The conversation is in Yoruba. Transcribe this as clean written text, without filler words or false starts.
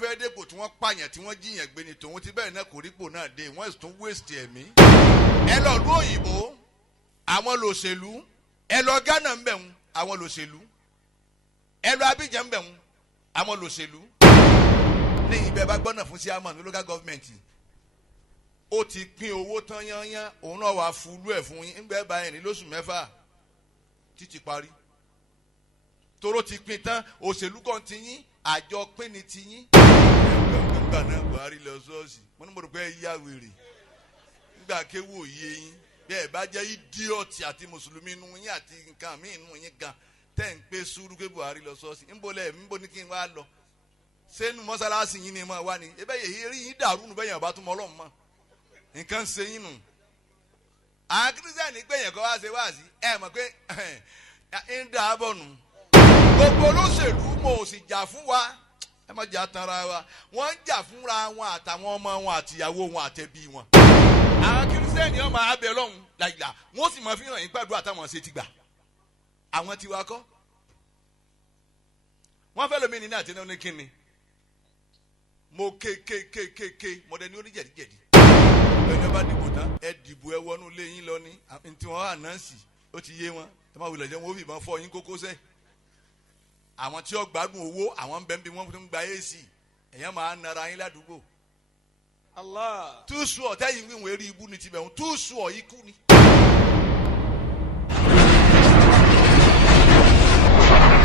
wọ́n fẹ́ dépò tí wọ́n pààyàn tí wọ́n jiyàn gbé ni tòun ti bẹ́ẹ̀ náà kò rípò náà dé wọ́n sì tún waste ẹ̀mí. ẹ lọ lú òyìnbó àwọn lòṣèlú, ẹ lọ Ghana ń bẹ̀ ń àwọn lòṣèlú, ẹ lọ Abidjan ń bẹ̀ ń àwọn lòṣèlú. ní ibẹ̀ bá gbọ́nà fún chairman ní local government ó ti pín owó tán yányán òun náà wàá fúlú ẹ̀ fún yín ń bẹ́ẹ̀ báyìí ní lóṣù mẹ́fà títí parí. Toro ti pín tán òṣèlú kan ti yín àjọ pín ni ti yín. nígbà náà Buhari lọ ṣọ́ọ̀ṣì mo ní mo rò pé ẹ yá wèrè nígbà kéwù òye yín bẹ́ẹ̀ bá jẹ́ idiot àti mùsùlùmí inú yín àti nǹkan míì inú yín gan tẹ́ ń pé sùúrù pé Buhari lọ ṣọ́ọ̀ṣì níbo ní kí n wá lọ sẹ́nu mọ́sálásí yín ni mo wá ní ebe yìí yín dàrú nù bẹ́yìn ọba tó mọ Ọlọ́run mọ́ nǹkan ṣe yín nù. àwọn kírísítẹ́nì gbẹ̀yìn kan wá ṣe wá sí ẹ mọ̀ pé ń dà á bọ̀ nù. gbogbo olóṣèlú mo sì jà fún wa ẹ má jà tanra wa wọ́n ń jà fúnra wọn àtàwọn ọmọ wọn àtìyàwó wọn àtẹbí wọn. àwọn kírísítẹ́nì ọmọ abẹ lọ́hùn làyìlá wọ́n sì mọ fi hàn yín gbàdúrà táwọn ṣe ti gbà àwọn tiwa kọ́. wọ́n fẹ́ lómi nínú àtẹnudọ́ ní kíni mo kékékékéké mo dẹ ní oníjẹ̀díjẹ̀dí ẹni ọba dìbò tán ẹ dìbò ẹ wọnú ilé yín lọ ní ntí wọn wà nánsì ó ti yé wọn ẹ má wulẹ̀ jẹ́ wọn ó fi ìbọn fọ yín kókósẹ̀ àwọn tí ó gbádùn owó àwọn ń bẹ ń bí wọ́n ń gba AC èèyàn máa ń nara yín ládùúgbò. Allah. túṣu ọ̀tẹ́ yìí wíwọ̀n eré ibú ni tibẹ̀ ń túṣu ọ̀ ikú ni.